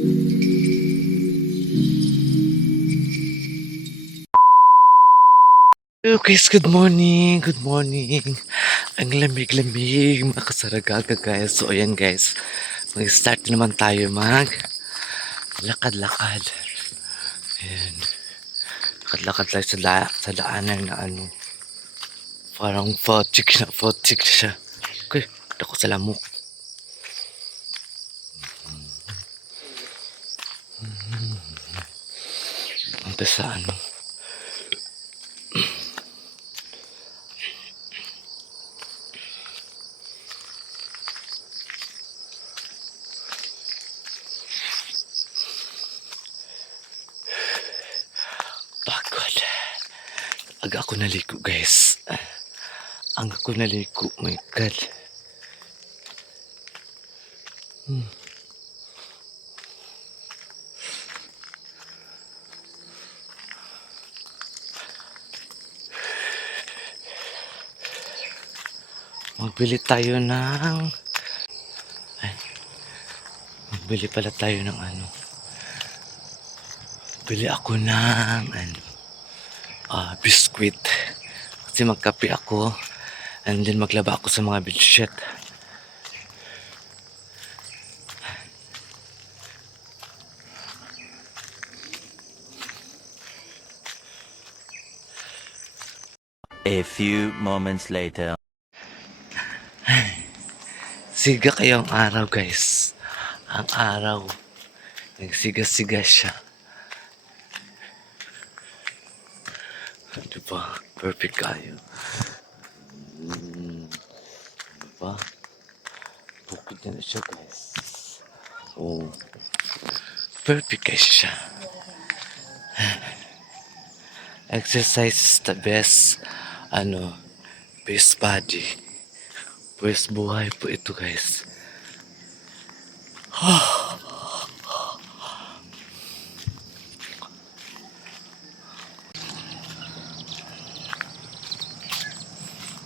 Hello guys, good morning, good morning. Ang lamig-lamig, mga kasaragaga guys. So ayan guys, mag-start naman tayo lakad-lakad. Ayan, lakad-lakad tayo sa daanan na ano, parang potik siya. Okay, ako sa lamok. Punta sa ano, pagod. Aga ako naligo guys. Ang ako naligo, my god. Magbili tayo ng ay, magbili pala tayo ng ano. Bili ako ng ano, biskwit. Kasi magkape ako and then maglaba ako sa mga bedsheet. A few moments later. Siga kayong araw guys. Ang araw, nagsiga-siga siya. Diba? Perfect kayo. Diba? Bukid na siya guys. Oh. Perfect guys siya. Exercise is the best, best body. Best buhay po ito guys.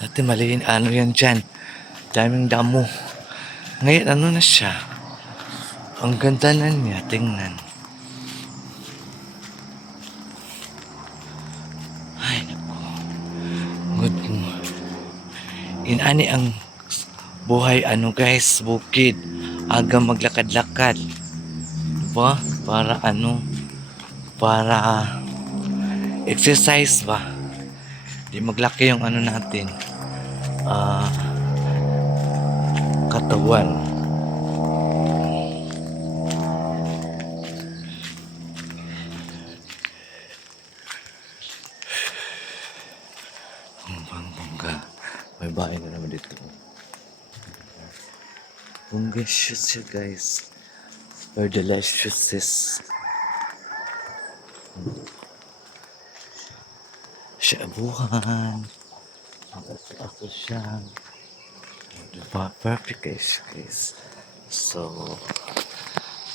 Dati maliin, ano yan dyan? Daming damo. Ngayon, ano na siya? Ang ganda na niya, tingnan. Ay, naku. Good mo. Inani ang buhay, guys, bukid. Aga maglakad-lakad. Diba? Para para exercise ba? Di maglaki yung natin. Katawan. Bangga. May bahay na naman dito. Bangga siya guys. Very delicious. Shabuhan. Ako siya. Diba? Perfect guys. So,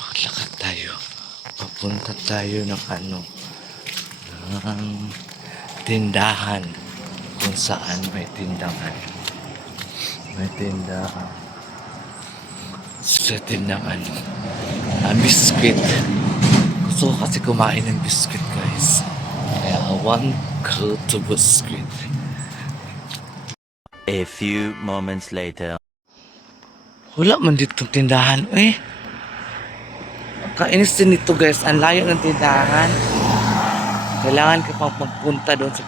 maglakad tayo. Papunta tayo ng ng tindahan. Kung saan may tindahan. May tindahan. Sa tindahan. Biscuit. Gusto ko kasi kumain ng biscuit guys. Kaya I want go to biscuit. A few moments later. Wala man dito tindahan. Kainis din ito guys. Ang layo ng tindahan. Kailangan ka pang magpunta doon sa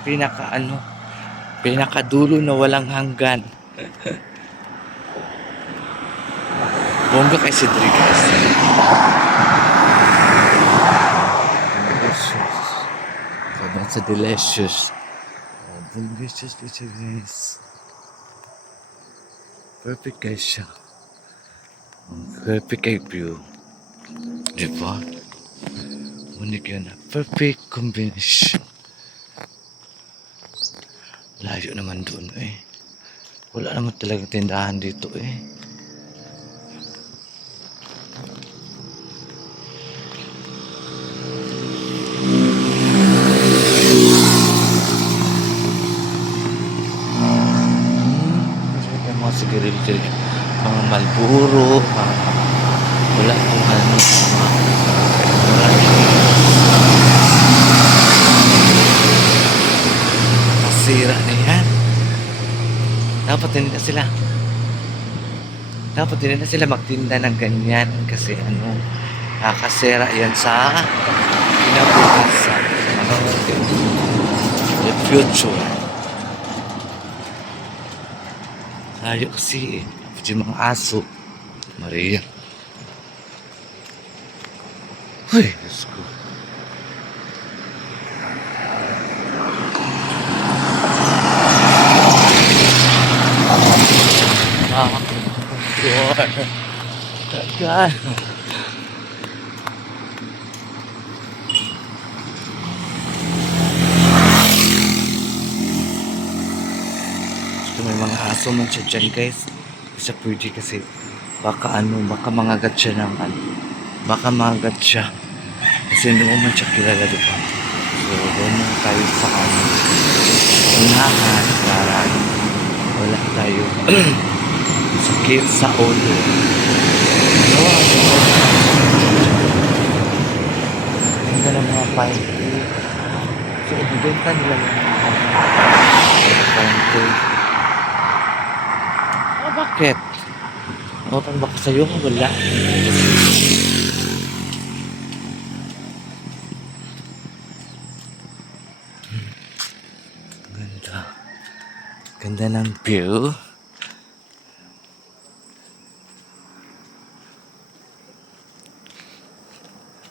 pinakadulo na walang hanggan. Bongga kay Cedric guys. Delicious. Sabat sa delicious. Bongga siya guys. Perfect guys siya. Perfect kay view. Diba? Unik yun na. Perfect combination. Layo naman doon Wala naman talagang tindahan dito Mga sigarilyo, mga Malboro, wala kung dapat hindi na sila magtinda ng ganyan kasi ano, nakakasira yan sa kinabukasan. Ano, the future. Tayo kasi yung mga aso. Maria. Uy, Diyos ko. Tagal. So, may mga aso man siya dyan, guys. Isa pwede kasi baka mangagat siya ng ano. Baka mangagat siya. Kasi hindi mo man siya kilala, di ba? So, doon na tayo sa ano. Unahan para wala tayo sakit sa ulo. So, ang ganda ng mga painte. So, ibigenta nila yung mga painte. Ah, bakit? Utang baka sa'yo? Wala. Ganda. Ganda ng view.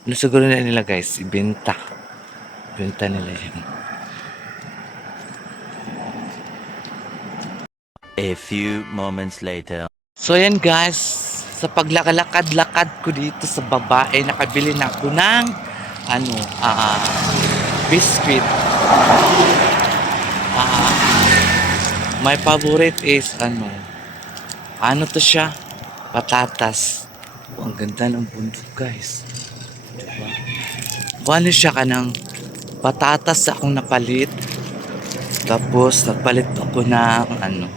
Ano siguro nila guys? Ibenta. Ibenta nila yan. A few moments later. So yan guys, sa paglakalakad-lakad ko dito sa babae, nakabili na ako ng biscuit. My favorite is ano to siya? Patatas. Oh, ang ganda ng bundok guys. Diba? Ano siya kanang patatas akong napalit. Tapos nagpalit ako ng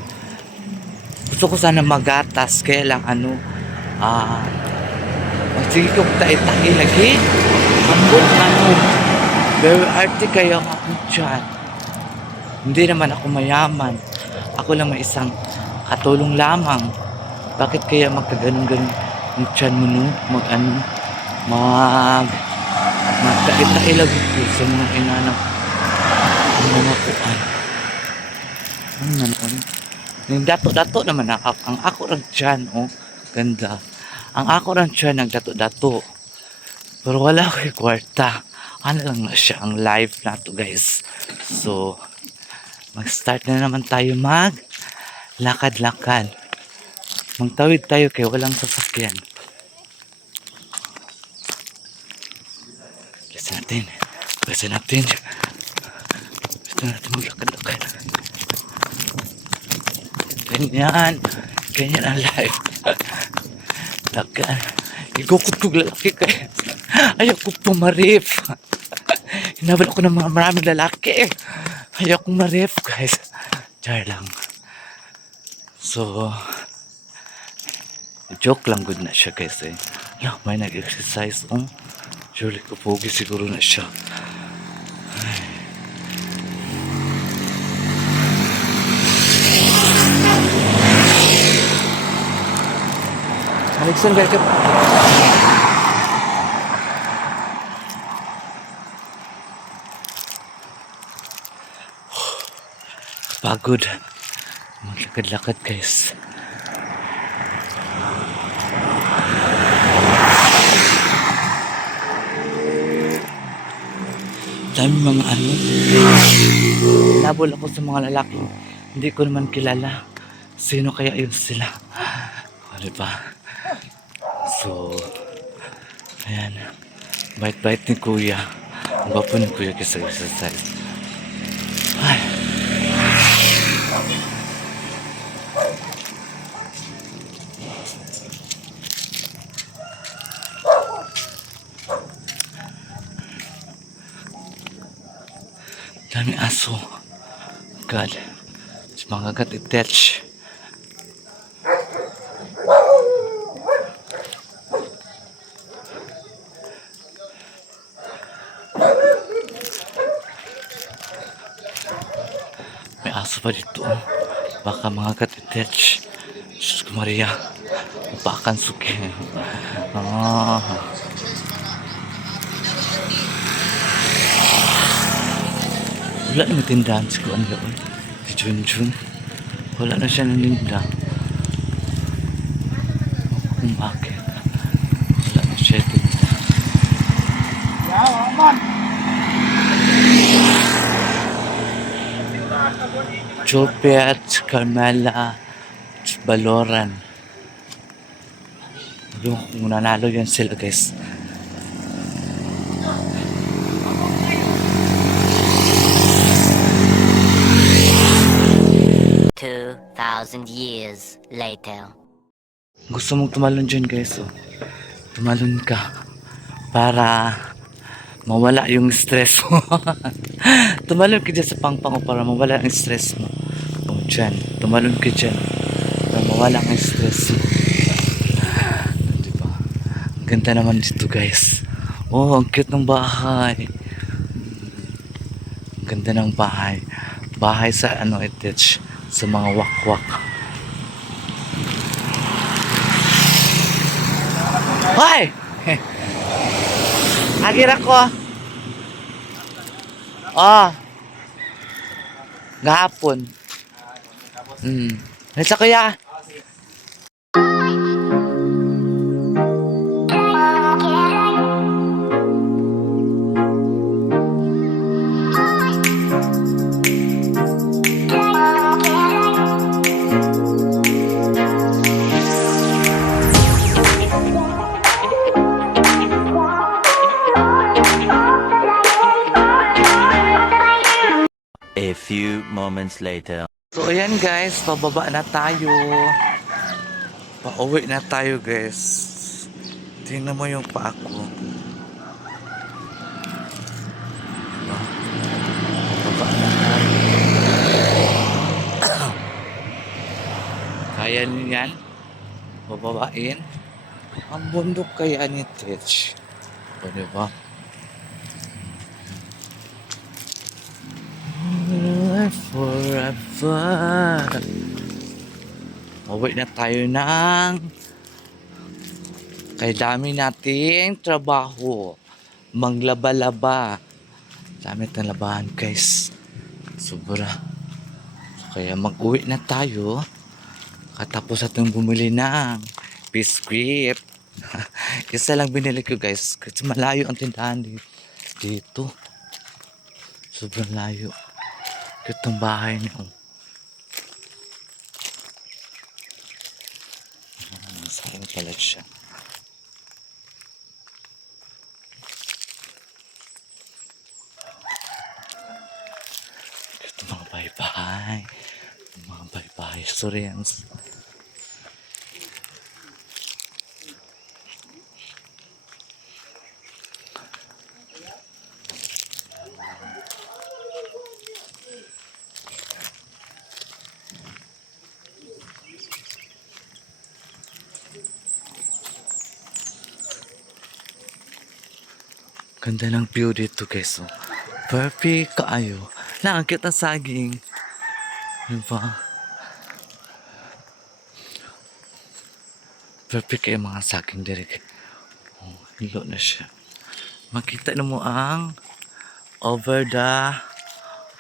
gusto ko sana magatas kaya lang sige ko tayo lagi ambot very arte kayo ako dyan. Hindi naman ako mayaman, ako lang may isang katulong lamang. Bakit kaya magkaganon-ganon yung tiyan mo no? Magkait-kait lagi ko sa mga inanap mga kuan. Ano naman? Yung dato-dato naman ang ako lang dyan, oh. Ganda. Ang ako lang dyan, nagdato-dato. Pero wala ko yung kwarta. Ano lang na siya, ang live na to guys. So, mag-start na naman tayo lakad-lakad. Magtawid tayo kaya walang sasakyan. Bilisan natin. Bilisan natin maglakad-lakad. Ganyan ang life. Lakad. Igukutog lalaki kayo. Ayaw ko pumarif. Hinabal ako ng mga maraming lalaki. Ayaw kong marif guys. Char lang. So, joke lang good na siya guys eh. May nag-exercise. Surely ko pogi siguro na siya. Alexan, welcome. Pagod. Maglakad-lakad guys. Dami mga labol ako sa mga lalaki. Hindi ko naman kilala. Sino kaya yun sila? Diba? So, ayan. Bait-bait ni kuya. Ang gwapo ni kuya kasi exercise. Ay. Dami aso. God. Mga gat-itech. May aso pa dito. Baka mga katitech. Diyos ko Maria. Upakan suki. Ah. Wala na tindahan si Kuan doon. Si Junjun. Wala na siya naninda. Kung bakit. Wala na siya tinda. Chopet, Carmela, Baloran. Yung kung nanalo yan sila guys. 2,000 years later. Gusto mong tumalon dyan guys. Oh. Tumalon ka. Para mawala yung stress mo. Tumalon ka dyan sa pangpang para mawala yung stress mo. O dyan. Tumalon ka dyan. Para mawala ang stress mo. Diba? Ang ganda naman dito guys. Oh, ang cute ng bahay. Ang ganda ng bahay. Bahay sa ano itich. Sa mga wakwak. Hoy! Agir ako. Oh. Gahapon. Nasa kuya. A few moments later. So ayan guys, pababa na tayo. Pauwi na tayo guys. Tingnan mo yung paa ko. Diba? Pababa na tayo. Kaya niyo yan? Bababain? Ang bundok kaya ni Tich. O diba? Forever. Uwi na tayo ng kay dami nating trabaho. Manglaba-laba. Dami ng labahan guys. Sobra. So, kaya mag-uwi na tayo. Katapos atong bumili ng biskwit. Isa lang binili ko guys. Kasi malayo ang tindahan dito. Sobrang layo. Itong bahay niyo. Saan pala siya? Ito mga bahay-bahay. Mga bahay-bahay. Sorry yan. Ganda ng view dito guys. Oh. Perfect kaayo. Nakakit ang saging. Diba? Perfect kayo mga saging direk. Oh, hilo na siya. Makita na mo ang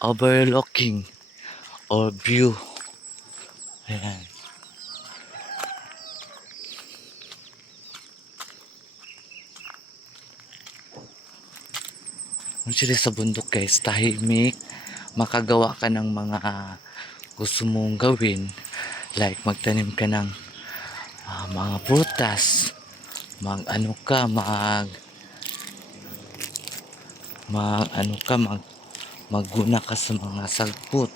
overlooking or view. Ayan. Sila sa bundok guys, tahimik, makagawa ka ng mga gusto mong gawin, like magtanim ka ng mga prutas, magguna ka sa mga sagput,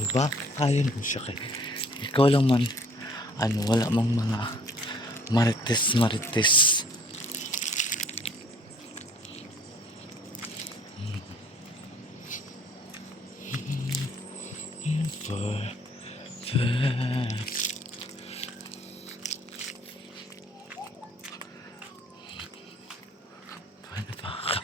diba? Kaya mo siya kay ikaw lang man, wala mang mga marites. Paano ba ka?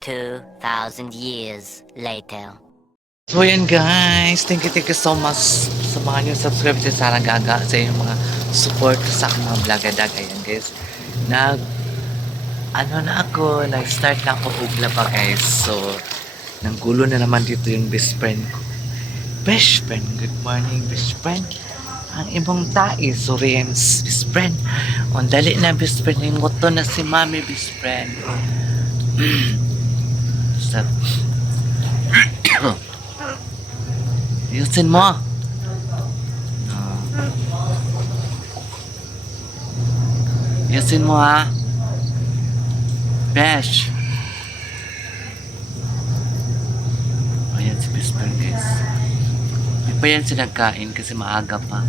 2,000 years later. So yan guys, thank you so much sa mga new subscribers sa Gaga, sa inyong mga support sa aking mga vlog-adag. Ayan guys, nag-start na ako ugla pa guys. So, nanggulo na naman dito yung best friend ko. Best friend, good morning best friend. Ang ibang tae, so Rien's best friend. On dali na best friend, yung moto na si mami best friend. Stop. Yusin mo. Yusin mo ha. Besh. Ayan si Bisper guys. Di pa yan siya nagkain kasi maaga pa.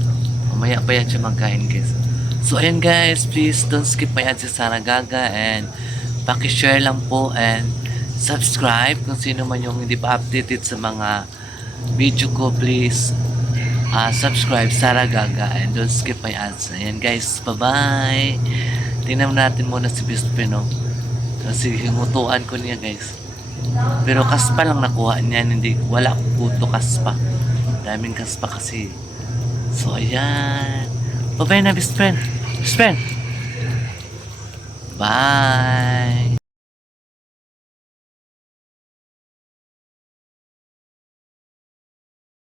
Mamaya pa yan siya magkain guys. So ayan guys, please don't skip my ads si Sarah Gaga and paki-share lang po and subscribe kung sino man yung hindi pa updated sa mga video ko, please subscribe Sarah Gaga and don't skip my ads. Ayan guys, bye bye. Tingnan natin muna si Bisper, no? Kasi himutuan ko niya guys, pero kaspa lang nakuha niya, hindi, wala puto kaspa, daming kaspa kasi. So ayan, bye bye na best friend, bye.